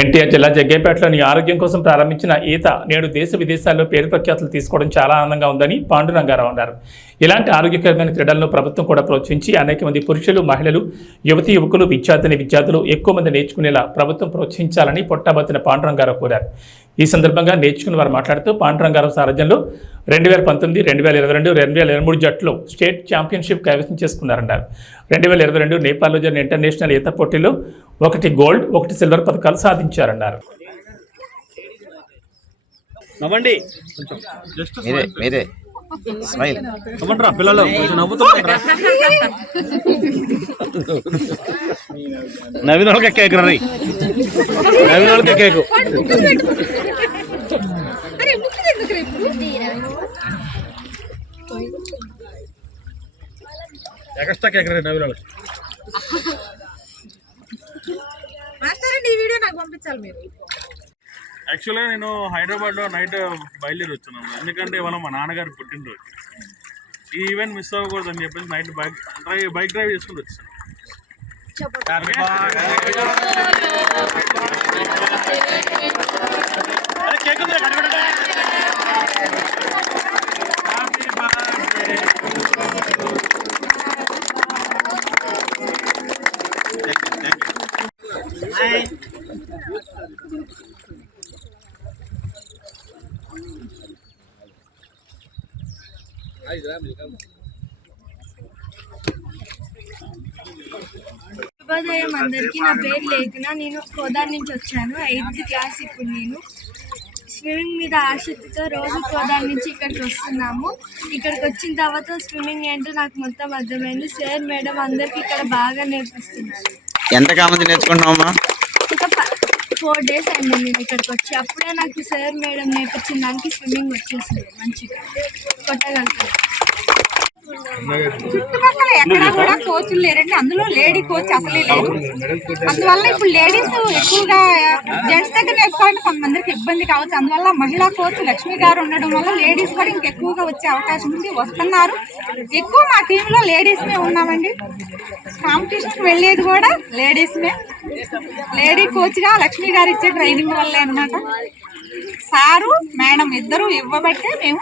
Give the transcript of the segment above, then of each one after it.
ఎన్టీఆర్ జిల్లా జగ్గేపేటలోని ఆరోగ్యం కోసం ప్రారంభించిన ఈత నేడు దేశ విదేశాల్లో పేరు ప్రఖ్యాతులు తీసుకోవడం చాలా ఆనందంగా ఉందని పాండురంగారావు అన్నారు. ఇలాంటి ఆరోగ్యకరమైన క్రీడలను ప్రభుత్వం కూడా ప్రోత్సహించి అనేక మంది పురుషులు మహిళలు యువతి యువకులు విద్యార్థిని విద్యార్థులు ఎక్కువ మంది నేర్చుకునేలా ప్రభుత్వం ప్రోత్సహించాలని పొట్టాబత్తిన పాండురంగారావు కోరారు. ఈ సందర్భంగా నేర్చుకున్న వారు మాట్లాడుతూ పాండురంగారావు సారథ్యంలో రెండు వేల పంతొమ్మిది రెండు వేల ఇరవై రెండు రెండు వేల ఇరవై మూడు జట్లు స్టేట్ ఛాంపియన్షిప్ కైవసం చేసుకున్నారన్నారు రెండు వేల ఇరవై రెండు నేపాల్లో జరిగిన ఇంటర్నేషనల్ ఈత పోటీలో ఒకటి గోల్డ్ ఒకటి సిల్వర్ పథకాలు సాధించారన్నారు మీరే. స్మైల్ నవ్వండి రా పిల్లలు కొంచెం నవ్వుతుండ్రా నవీన్ వాళ్ళకి కేక్ రీ నవీన్ వాళ్ళకి కేకు. ఎక్స్ట్రా కేక్ రీ నవీన్ వాళ్ళకి. మాస్టర్ అండి ఈ వీడియో నాకు పంపించాలి మీరు. యాక్చువల్గా నేను హైదరాబాద్లో నైట్ బయలుదేరి వచ్చాను ఎందుకంటే ఇవాళ మా నాన్నగారు పుట్టినరోజు. ఈ ఈవెంట్ మిస్ అవ్వకూడదు అని చెప్పేసి night bike drive bike drive చేసుకుని వచ్చాను కేక్ శుభోదయం అందరికీ. నా పేరు లేఖన. నేను కోదార్ నుంచి వచ్చాను. ఎయిత్ క్లాస్ ఇప్పుడు నేను. స్విమ్మింగ్ మీద ఆసక్తితో రోజు కోదార్ నుంచి ఇక్కడికి వస్తున్నాము. ఇక్కడికి వచ్చిన తర్వాత స్విమ్మింగ్ ఏంటో నాకు మొత్తం అర్థమైంది. సార్ మేడం అందరికీ ఇక్కడ బాగా నేర్పిస్తున్నారు. ఎంత నేర్చుకుంటున్నావమ్మా? ఇంకా ఫోర్ డేస్ అయింది నేను ఇక్కడికి వచ్చి. అప్పుడే నాకు సార్ మేడం నేర్పించిన దానికి స్విమ్మింగ్ వచ్చేసింది. మంచిగా. కొట్టగలుగుతాను చుట్టుపక్కల ఎక్కడా కూడా కోచ్లు లేరండి. అందులో లేడీ కోచ్ అసలే లేదు. అందువల్ల ఇప్పుడు లేడీస్ ఎక్కువగా జెంట్స్ దగ్గర నేర్చుకోవాలంటే కొంతమందికి ఇబ్బంది కావచ్చు. అందువల్ల మహిళా కోచ్ లక్ష్మి గారు ఉండడం వల్ల లేడీస్ కూడా ఇంకెక్కువగా వచ్చే అవకాశం ఉంది. వస్తున్నారు. ఎక్కువ మా టీంలో లేడీస్మే ఉన్నామండి. కాంపిటీషన్కి వెళ్ళేది కూడా లేడీస్మే లేడీ కోచ్గా లక్ష్మి గారు ఇచ్చే ట్రైనింగ్ వల్లే అనమాట సారు మేడం ఇద్దరు ఇవ్వబట్టే మేము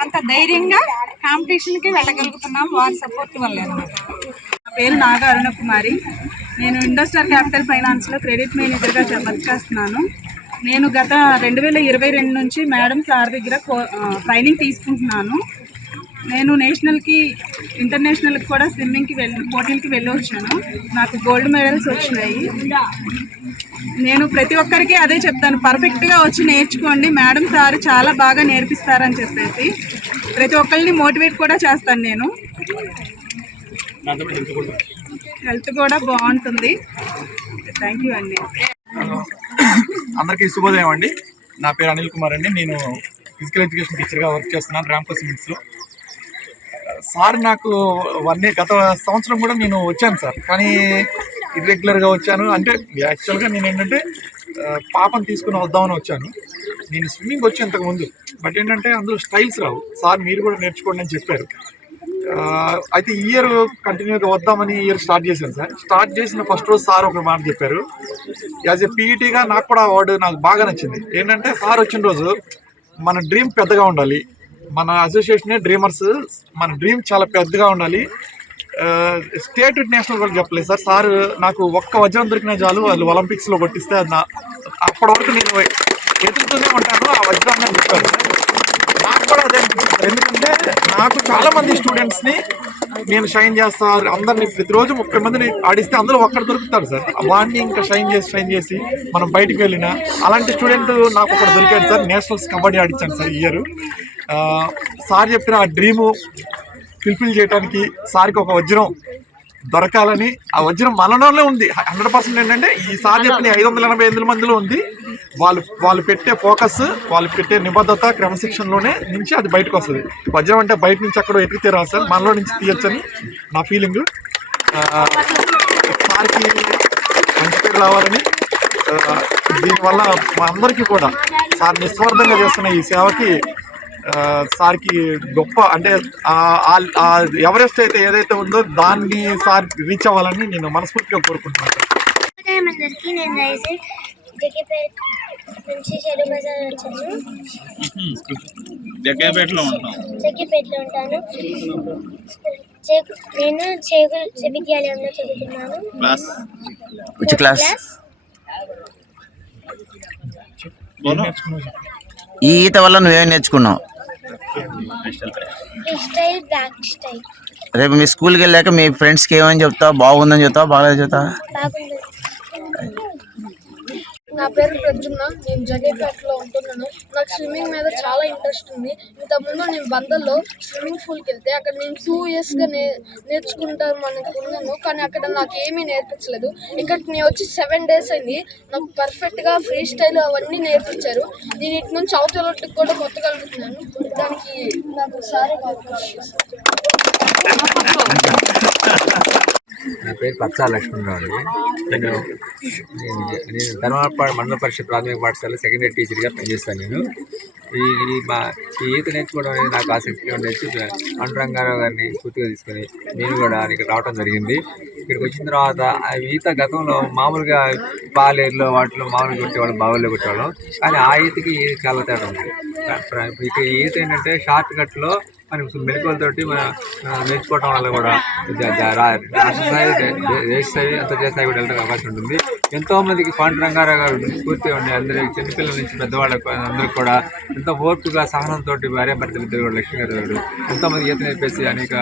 అంత ధైర్యంగా కాంపిటీషన్కి వెళ్ళగలుగుతున్నాం. వారి సపోర్ట్ వల్ల అనమాట నా పేరు నాగ అరుణకుమారి. నేను ఇండస్ట్రియల్ క్యాపిటల్ ఫైనాన్స్లో క్రెడిట్ మేనేజర్గా పనిచేస్తున్నాను చేస్తున్నాను. నేను గత రెండు వేల ఇరవై రెండు నుంచి మేడం సార్ దగ్గర కో- ట్రైనింగ్ తీసుకుంటున్నాను. నేను నేషనల్కి ఇంటర్నేషనల్కి కూడా స్విమ్మింగ్కి వెళ్ళి పోటీలకి వెళ్ళి వచ్చాను నాకు గోల్డ్ మెడల్స్ వచ్చినాయి. నేను ప్రతి ఒక్కరికి అదే చెప్తాను. పర్ఫెక్ట్గా వచ్చి నేర్చుకోండి. మేడం సార్ చాలా బాగా నేర్పిస్తారని చెప్పేసి ప్రతి ఒక్కరిని మోటివేట్ కూడా చేస్తాను నేను. హెల్త్ కూడా బాగుంటుంది. థ్యాంక్ యూ అండి. అందరికీ శుభోదయం అండి. నా పేరు అనిల్ కుమార్ అండి. నేను ఫిజికల్ ఎడ్యుకేషన్ టీచర్గా వర్క్ చేస్తున్నాను. ర్యాంపస్ మిట్స్లో సార్ నాకు వన్ ఇయర్ గత సంవత్సరం కూడా నేను వచ్చాను సార్. కానీ ఇర్రెగ్యులర్గా వచ్చాను. అంటే యాక్చువల్గా నేను ఏంటంటే పాపను తీసుకుని వద్దామని వచ్చాను. నేను స్విమ్మింగ్ వచ్చి ఇంతకుముందు బట్ ఏంటంటే అందులో స్టైల్స్ రావు. సార్ మీరు కూడా నేర్చుకోండి అని చెప్పారు. అయితే ఈ ఇయర్ కంటిన్యూగా వద్దామని ఇయర్ స్టార్ట్ చేశాను సార్. స్టార్ట్ చేసిన ఫస్ట్ రోజు సార్ ఒక మాట చెప్పారు. యాజ్ ఎ పీఈటీగా నాకు కూడా అవార్డు నాకు బాగా నచ్చింది. ఏంటంటే సార్ వచ్చిన రోజు మన డ్రీమ్ పెద్దగా ఉండాలి. మన అసోసియేషనే డ్రీమర్స్ మన డ్రీమ్ చాలా పెద్దగా ఉండాలి. స్టేట్ నేషనల్ కూడా చెప్పలేదు సార్. సార్ నాకు ఒక్క వజ్రం దొరికిన చాలు వాళ్ళు ఒలింపిక్స్లో కొట్టిస్తే అది నా అప్పటి వరకు నేను ఎదుగుతూనే ఉంటాను ఆ వజ్రాన్ని చెప్పాను నాకు కూడా అదే ఎందుకంటే నాకు చాలామంది స్టూడెంట్స్ని నేను షైన్ చేస్తా అందరిని ప్రతిరోజు ముప్పై మందిని ఆడిస్తే అందరూ ఒక్కడు దొరుకుతారు సార్. వాడిని ఇంకా షైన్ చేసి షైన్ చేసి మనం బయటికి వెళ్ళిన అలాంటి స్టూడెంట్ నాకు ఒకటి దొరికాడు సార్. నేషనల్స్ కబడ్డీ ఆడించాను సార్ ఇయర్ సార్ చెప్పిన ఆ డ్రీము ఫుల్ఫిల్ చేయడానికి సార్కి ఒక వజ్రం దొరకాలని ఆ వజ్రం మనలోనే ఉంది. హండ్రెడ్ పర్సెంట్ ఏంటంటే ఈ సార్ చెప్పిన ఐదు వందల ఎనభై ఎనిమిది మందిలో ఉంది. వాళ్ళు వాళ్ళు పెట్టే ఫోకస్ వాళ్ళు పెట్టే నిబద్ధత క్రమశిక్షణలోనే నుంచి అది బయటకు వస్తుంది. వజ్రం అంటే బయట నుంచి అక్కడ ఎతికితే రాదు సార్. మనలో నుంచి తీయొచ్చని నా ఫీలింగ్ సార్కి మంచి పేరు రావాలని దీనివల్ల మా అందరికీ కూడా సార్ నిస్వార్థంగా చేస్తున్న ఈ సేవకి సార్కి గొప్ప అంటే ఆ- ఆ- ఆ ఎవరెస్ట్ అయితే ఏదైతే ఉందో దాన్ని సార్ రీచ్ అవ్వాలని నేను మనస్ఫూర్తిగా కోరుకుంటున్నాను. అందరికీ నేను రైసే జగిపేట నుంచి చెడు బజార్ వచ్చాను. జగ్గైపేటలో ఉంటాను. చేకు నేను చేగు విద్యాలయంలో చదువుతున్నాను. క్లాస్? క్లాస్ ఈ ఈత వల్ల నువ్వేం నేర్చుకున్నావు? రేపు మీ స్కూల్కి వెళ్ళాక మీ ఫ్రెండ్స్కి ఏమని చెప్తావు? బాగుందని చెప్తావా? బాగాలేదు చెప్తావా? నా పేరు ప్రజుమ్న నేను జగేపేటలో ఉంటున్నాను. నాకు స్విమ్మింగ్ మీద చాలా ఇంట్రెస్ట్ ఉంది. ఇంతకుముందు నేను బందల్లో స్విమ్మింగ్ పూల్కి వెళ్తే అక్కడ నేను టూ ఇయర్స్గా నే నేర్చుకుంటాను అనుకున్నాను కానీ అక్కడ నాకు ఏమీ నేర్పించలేదు. ఇక్కడ నేను వచ్చి సెవెన్ డేస్ అయింది. నాకు పర్ఫెక్ట్గా ఫ్రీ స్టైల్ అవన్నీ నేర్పించారు. నేను ఇటు నుంచి అవతలొట్టుకు కూడా కొత్తగలుగుతున్నాను. దానికి నాకు సారే నా పేరు పచ్చా లక్ష్మణరావు అండి. నేను నేను నేను ధర్మపాడు మండల పరిషత్ ప్రాథమిక పాఠశాల సెకండరీ టీచర్గా పనిచేస్తాను నేను. ఈ ఈ మా ఈ ఈత నేర్చుకోవడం అనేది నాకు ఆసక్తిగా ఉండేసి అంటరంగారావు గారిని స్ఫూర్తిగా తీసుకొని నేను కూడా ఇక్కడ రావడం జరిగింది. ఇక్కడికి వచ్చిన తర్వాత ఆ ఈత గతంలో మామూలుగా పాలేరులో వాటిలో మామూలుగా కొట్టేవాళ్ళం బావుల్లో కొట్టేవాళ్ళం. కానీ ఆ ఈతకి ఈ చాలా తేడా ఉంది. ఇక ఈ ఈత ఏంటంటే షార్ట్ కట్లో మనకి మెలకువలతోటి మన నేర్చుకోవటం వల్ల కూడా రాష్ట్ర స్థాయి దేశ స్థాయి అంతర్జాతీయ స్థాయి కూడా వెళ్ళడానికి అవకాశం ఉంటుంది. ఎంతో మందికి పాండు రంగారావు గారు స్ఫూర్తి ఉండి అందరికి చిన్నపిల్లల నుంచి పెద్దవాళ్ళకు అందరికి కూడా ఎంతో ఓర్పుగా సహనంతో భార్య భర్తలు ఇద్దరు కూడా లక్ష్మీ గారు ఎంతో మంది ఈత నేర్పేసి అనేక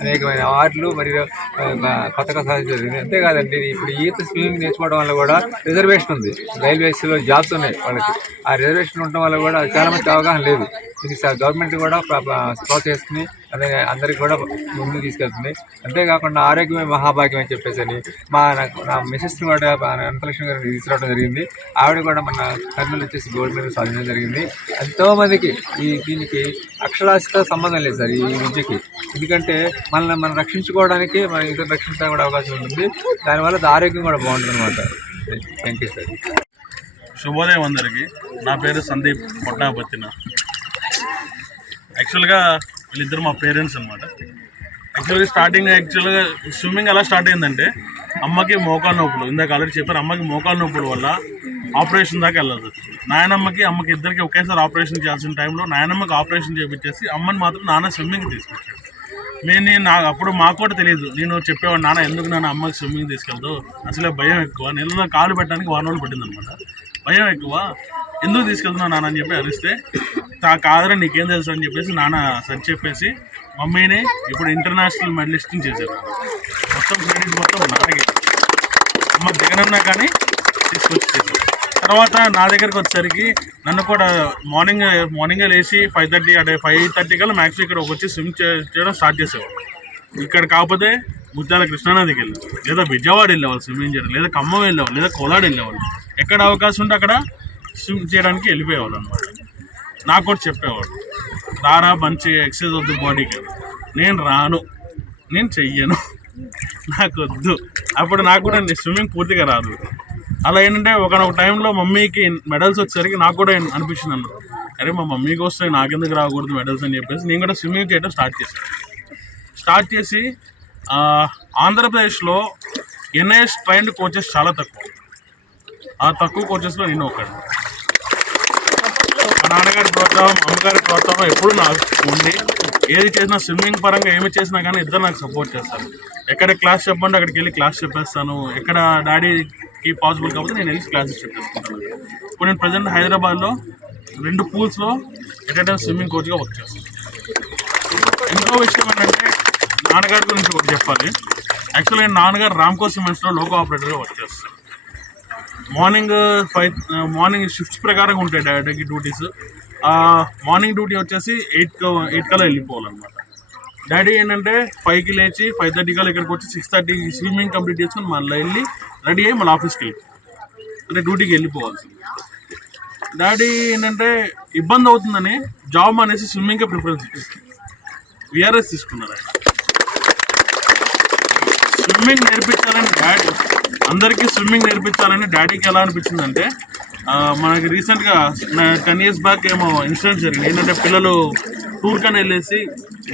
అనేకమైన అవార్డులు మరియు ఆ, పథకాలు అంతేకాదండి ఇప్పుడు ఈత స్విమ్మింగ్ నేర్చుకోవడం వల్ల కూడా రిజర్వేషన్ ఉంది. రైల్వేస్లో జాబ్స్ ఉన్నాయి వాళ్ళకి. ఆ రిజర్వేషన్ ఉండడం వల్ల కూడా చాలా మందికి అవగాహన లేదు. ఇది గవర్నమెంట్ కూడా ప్రోత్సహించారు చేస్తుంది. అదే అందరికి కూడా ముందుకు తీసుకెళ్తుంది. అంతేకాకుండా ఆరోగ్యమే మహాభాగ్యం అని చెప్పేసి అని మా నాకు నా మిసెస్ కూడా అనంతలక్ష్మి గారిని తీసుకురావడం జరిగింది. ఆవిడ కూడా మన కర్నూలు వచ్చేసి గోల్డ్ మెడల్ సాధించడం జరిగింది. ఎంతోమందికి ఈ దీనికి అక్షరాస్యత సంబంధం లేదు సార్ ఈ విద్యకి. ఎందుకంటే మనల్ని మనం రక్షించుకోవడానికి మన ఇతరు రక్షించడానికి కూడా అవకాశం ఉంటుంది. దానివల్ల ఆరోగ్యం కూడా బాగుంటుంది అనమాట థ్యాంక్ యూ సార్. శుభోదయం అందరికి. నా పేరు సందీప్ పొట్టాపత్తిన యాక్చువల్గా వీళ్ళిద్దరు మా పేరెంట్స్ అనమాట యాక్చువల్గా స్టార్టింగ్ యాక్చువల్గా స్విమ్మింగ్ ఎలా స్టార్ట్ అయిందంటే అమ్మకి మోకాలు నొప్పులు. ఇందాక ఆల్రెడీ చెప్పారు అమ్మకి మోకాలు నొప్పుల వల్ల ఆపరేషన్ దాకా వెళ్ళదు. నాయనమ్మకి అమ్మకి ఇద్దరికి ఒకేసారి ఆపరేషన్ చేయాల్సిన టైంలో నాయనమ్మకి ఆపరేషన్ చేయించేసి అమ్మని మాత్రం నాన్న స్విమ్మింగ్ తీసుకొచ్చాడు. నేను నేను నా అప్పుడు మాకు కూడా తెలియదు. నేను చెప్పేవాడు నాన్న ఎందుకు నాన్న అమ్మకి స్విమ్మింగ్ తీసుకెళ్తావు? అసలే భయం ఎక్కువ. నేను కాలు పెట్టడానికి వారం రోజులు పట్టింది అనమాట భయం ఎక్కువ. ఎందుకు తీసుకెళ్తున్నావు నాన్న? అని చెప్పి అరిస్తే "తా- కాదురా నీకేం తెలుసు అని చెప్పేసి నాన్న సరి చెప్పేసి మమ్మీని ఇప్పుడు ఇంటర్నేషనల్ మెడలిస్ట్ని చేశారు. మొత్తం క్రెడిట్ మొత్తం నాకే. అమ్మ దిగనన్నా కానీ తీసుకొచ్చి తర్వాత నా దగ్గరికి వచ్చేసరికి నన్ను కూడా మార్నింగ్ మార్నింగే లేచి ఫైవ్ థర్టీ అంటే ఫైవ్ థర్టీ కల్లా మ్యాక్సిమం ఇక్కడ వచ్చి స్విమ్ చేయడం స్టార్ట్ చేసేవాడు ఇక్కడ కాకపోతే ముత్యాల కృష్ణానదికి వెళ్ళాం. లేదా విజయవాడ వెళ్ళేవాళ్ళు స్విమ్మింగ్ చేయడం లేదా ఖమ్మం వెళ్ళేవాళ్ళు లేదా కోలాడు వెళ్ళేవాళ్ళు. ఎక్కడ అవకాశం ఉంటే అక్కడ స్విమ్ చేయడానికి వెళ్ళిపోయేవాళ్ళు అనమాట నాకు కూడా చెప్పేవాడు రారా మంచి ఎక్సర్సైజ్ వద్దు బాడీకి నేను రాను నేను చెయ్యను నాకు వద్దు అప్పుడు నాకు కూడా స్విమ్మింగ్ పూర్తిగా రాదు. అలా ఏంటంటే ఒకనొక టైంలో మమ్మీకి మెడల్స్ వచ్చేసరికి నాకు కూడా అనిపించింది అన్న అరే మా మమ్మీకి వస్తే నాకెందుకు రాకూడదు మెడల్స్ అని చెప్పేసి నేను కూడా స్విమ్మింగ్ చేయడం స్టార్ట్ చేశాను స్టార్ట్ చేసి ఆంధ్రప్రదేశ్లో ఎన్ఐఎస్ ట్రైన్డ్ కోచెస్ చాలా తక్కువ. ఆ తక్కువ కోచెస్లో నేను ఒకటి నాన్నగారి ప్రోత్సాహం అమ్మగారి ప్రోత్సాహం ఎప్పుడు నాకు ఉండి ఏది చేసినా స్విమ్మింగ్ పరంగా ఏమి చేసినా కానీ ఇద్దరు నాకు సపోర్ట్ చేస్తారు. ఎక్కడ క్లాస్ చెప్పండి అక్కడికి వెళ్ళి క్లాస్ చెప్పేస్తాను. ఎక్కడ డాడీకి పాసిబుల్ కాకపోతే నేను వెళ్ళి క్లాసెస్ చెప్పేస్తాను ఇప్పుడు నేను ప్రజెంట్ హైదరాబాద్లో రెండు పూల్స్లో ఎట్ టైం స్విమ్మింగ్ కోచ్గా వర్క్ చేస్తాను. ఇంకో విషయం ఏంటంటే నాన్నగారి గురించి ఒకటి చెప్పాలి. యాక్చువల్గా నేను నాన్నగారు రామ్కో సిమెంట్స్లో లోకో ఆపరేటర్గా వర్క్ చేస్తాను. మార్నింగ్ ఫైవ్ మార్నింగ్ షిఫ్ట్స్ ప్రకారం ఉంటాయి డైరెక్ట్గా డ్యూటీస్. మార్నింగ్ డ్యూటీ వచ్చేసి ఎయిట్ ఎయిట్ కల్లా వెళ్ళిపోవాలన్నమాట. డాడీ ఏంటంటే ఫైవ్కి లేచి ఫైవ్ థర్టీ కల్లా ఇక్కడికి వచ్చి సిక్స్ థర్టీ స్విమ్మింగ్ కంప్లీట్ చేసుకొని మళ్ళీ వెళ్ళి రెడీ అయ్యి మళ్ళీ ఆఫీస్కి వెళ్ళి అంటే డ్యూటీకి వెళ్ళిపోవాల్సింది డాడీ ఏంటంటే ఇబ్బంది అవుతుందని జాబ్ అనేసి స్విమ్మింగ్కే ప్రిఫరెన్స్ ఇచ్చేసి విఆర్ఎస్ తీసుకున్నారు ఆయన. స్విమ్మింగ్ నేర్పించాలని డాడీ అందరికీ స్విమ్మింగ్ నేర్పించాలని డాడీకి ఎలా అనిపించిందంటే మనకి రీసెంట్గా టెన్ ఇయర్స్ బ్యాక్ ఏమో ఇన్సిడెంట్ జరిగింది. ఏంటంటే పిల్లలు టూర్కని వెళ్ళేసి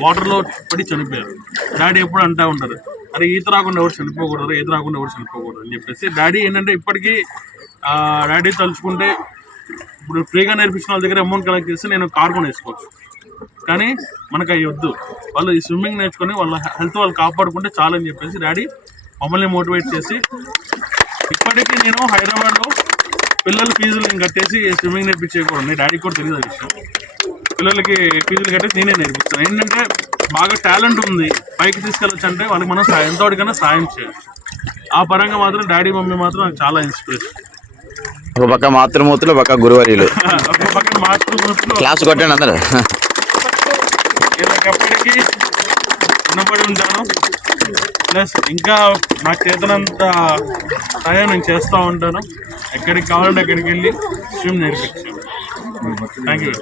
వాటర్లో పడి చనిపోయారు. డాడీ ఎప్పుడు అంటూ ఉంటారు అరే ఈత రాకుండా ఎవరు చనిపోకూడదు ఈత రాకుండా ఎవరు చనిపోకూడదు అని చెప్పేసి. డాడీ ఏంటంటే ఇప్పటికీ డాడీ తలుచుకుంటే ఇప్పుడు ఫ్రీగా నేర్పించిన వాళ్ళ దగ్గర అమౌంట్ కలెక్ట్ చేస్తే నేను కార్ కూడా వేసుకోవచ్చు కానీ మనకు అవి వద్దు. వాళ్ళు ఈ స్విమ్మింగ్ నేర్చుకొని వాళ్ళ హెల్త్ వాళ్ళు కాపాడుకుంటే చాలని చెప్పేసి డాడీ మమ్మల్ని మోటివేట్ చేసి ఇప్పటికీ నేను హైదరాబాద్లో పిల్లల ఫీజులు నేను కట్టేసి స్విమ్మింగ్ నేర్పించేయకూడదు డాడీకి కూడా తెలియదు విషయం. పిల్లలకి ఫీజులు కట్టేసి నేనే నేర్పిస్తాను. ఏంటంటే బాగా టాలెంట్ ఉంది. పైకి తీసుకెళ్ళొచ్చు అంటే వాళ్ళకి మనం సాయం ఎంతవరకైనా సాయం చేయొచ్చు ఆ పరంగా మాత్రం డాడీ మమ్మీ మాత్రం నాకు చాలా ఇన్స్పిరేషన్. ఒక పక్క మాతృమూర్తులు ఒక పక్క గురువర్యులు. ఒక పక్కన మాస్టర్ మూర్తులు క్లాస్ కొట్టండి అందరు. వీళ్ళకి ఎప్పటికీ రుణపడి ఉంటాను ప్లస్ ఇంకా నాకు చేతనంత సహాయం నేను చేస్తూ ఉంటాను. ఎక్కడికి కావాలంటే అక్కడికి వెళ్ళి స్విమ్ నేర్పించాను. Thank you